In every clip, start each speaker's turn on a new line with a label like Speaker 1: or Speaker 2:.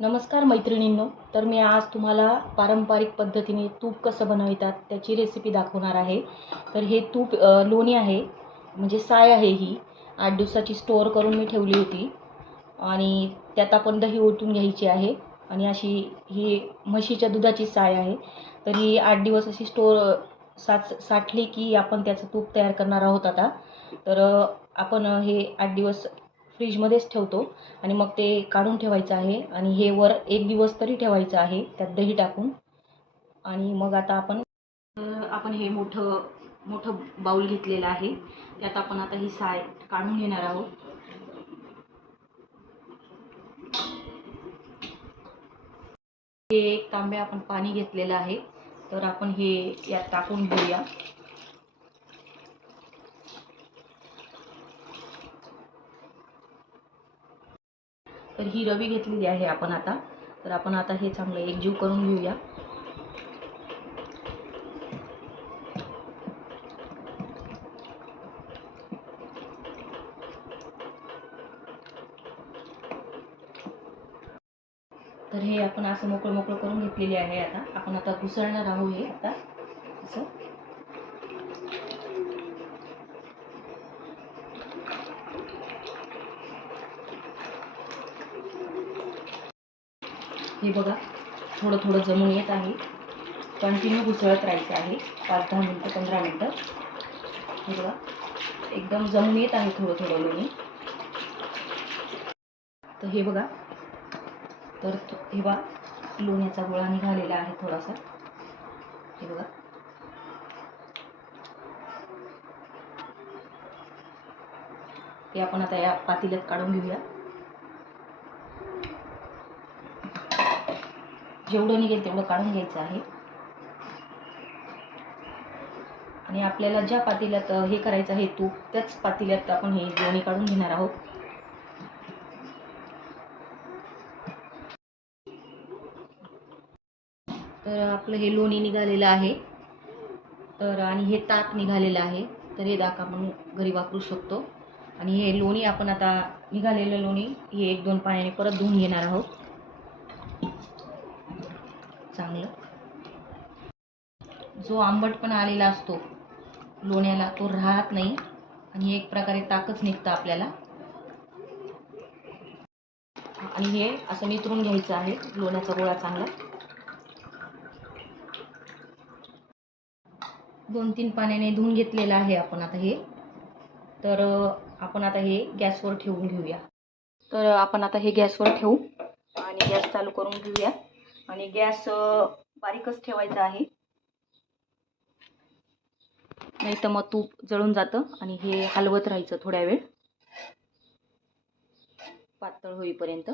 Speaker 1: नमस्कार मैत्रिणींनो तर मी आज तुम्हाला पारंपरिक पद्धतीने तूप कसं बनवितात त्याची रेसिपी दाखवणार आहे. तर हे तूप लोणी आहे म्हणजे साय आहे ही. आठ दिवसाची स्टोअर करून मी ठेवली होती. आणि त्यात आपण दही ओतून घ्यायची आहे. आणि अशी ही म्हशीच्या दुधाची साय आहे. तर ही आठ दिवस अशी स्टोअर साच साठली की आपण त्याचं तूप तयार करणार आहोत आता. तर आपण हे आठ दिवस फ्रीजमध्येच ठेवतो आणि मग ते काढून ठेवायचं आहे आणि हे वर एक दिवस तरी ठेवायचं आहे त्यात दही टाकून. आणि मग आता आपण आपण हे मोठं मोठं बाऊल घेतलेलं आहे. त्यात आपण आता ही साय काढून घेणार आहोत. हे एक तांब्या आपण पाणी घेतलेलं आहे. तर आपण हे यात टाकून घेऊया. तर ही रवी घेतलेली आहे आपण आता. तर आपण आता हे चांगलं एकजीव करून घेऊया. तर हे आपण असं मोकळं मोकळं करून घेतलेली आहे आता. आपण आता घुसळणार आहोत हे आता. असं. हे बघा थोडं थोडं जमून येत आहे. कंटिन्यू घुसळत राहायचं आहे. पाच दहा मिनटं पंधरा मिनटं. हे बघा एकदम जमून येत आहे थोडं थोडं लोणी तर हे बघा तर हे बघा लोण्याचा गोळा निघालेला आहे थोडासा. हे बघा. ते आपण आता या पातेल्यात काढून घेऊया. जेवढं निघेल तेवढं काढून घ्यायचं आहे. आणि आपल्याला ज्या पातेल्यात हे करायचं आहे तूप त्याच पातेल्यात आपण हे लोणी काढून घेणार आहोत. तर आपलं हे लोणी निघालेलं आहे. तर आणि हे ताक निघालेलं आहे. तर हे ताक आपण घरी वापरू शकतो. आणि हे लोणी आपण आता निघालेलं लोणी हे एक दोन पाण्याने परत धुवून घेणार आहोत. चांगलं. जो आंबटपणा आलेला असतो लोण्याला तो राहत नाही आणि एक प्रकारे ताकच निघतं आपल्याला. आणि हे असं नितरून घ्यायचं आहे लोण्याचा गोळा चांगला. दोन तीन पाण्याने धुवून घेतलेलं आहे आपण आता हे. तर आपण आता हे गॅसवर ठेवून घेऊया. तर आपण आता हे गॅसवर ठेवू आणि गॅस चालू करून घेऊया. आणि गॅस बारीकच ठेवायचा आहे. नाही तर मग तूप जळून जातं आणि हे हलवत राहायचं थोड्या वेळ. पातळ होईपर्यंत.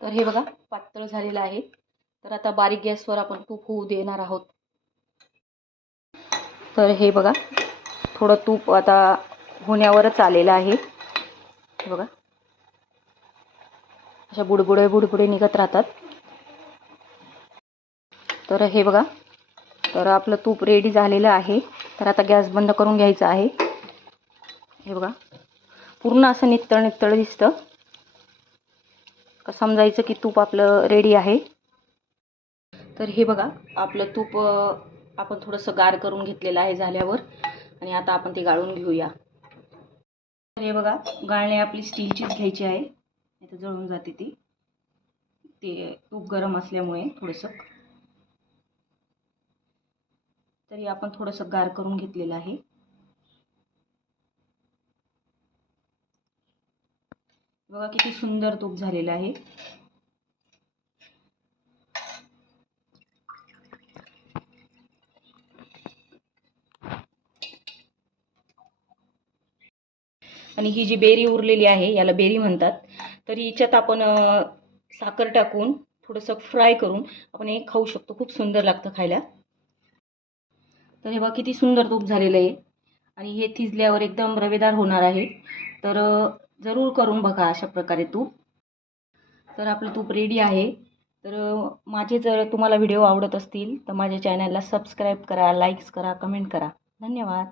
Speaker 1: तर हे बघा पातळ झालेलं आहे. तर आता बारीक गॅसवर आपण तूप होऊ देणार आहोत. तर हे बघा थोडं तूप आता होण्यावरच आलेलं आहे. हे बघा. अशा बुडबुडे बुडबुडे निघत राहतात. तर हे बघा. तर आपलं तूप रेडी झालेलं आहे. तर आता गॅस बंद करून घ्यायचा आहे. हे बघा. पूर्ण असं नितळ नितळ दिसतं. समजायचं की तूप आपलं रेडी आहे. तर हे बघा. आपलं तूप आपण थोडंसं गार करून घेतलेलं आहे झाल्यावर. आणि आता आपण ते गाळून घेऊया. तर हे बघा. गाळणे आपली स्टीलचीच घ्यायची आहे. तर जळून जाते ती. ते तूप गरम असल्यामुळे थोडंसं. तरी आपण थोडंसं गार करून घेतलेलं आहे. बघा किती सुंदर तूप झालेलं आहे. आणि ही जी बेरी उरलेली आहे याला बेरी म्हणतात. तर हिच्यात आपण साखर टाकून थोडंसं फ्राय करून आपण हे खाऊ शकतो. खूप सुंदर लागतं खायला. तर हे बघा किती सुंदर तूप झालेलं आहे. आणि हे थिजल्यावर एकदम रवेदार होणार आहे. तर जरूर करून बघा अशा प्रकारे तूप. तर आपलं तूप रेडी आहे. तर माझे जर तुम्हाला व्हिडिओ आवडत असतील तर माझ्या चॅनलला सबस्क्राईब करा लाईक्स करा कमेंट करा. धन्यवाद.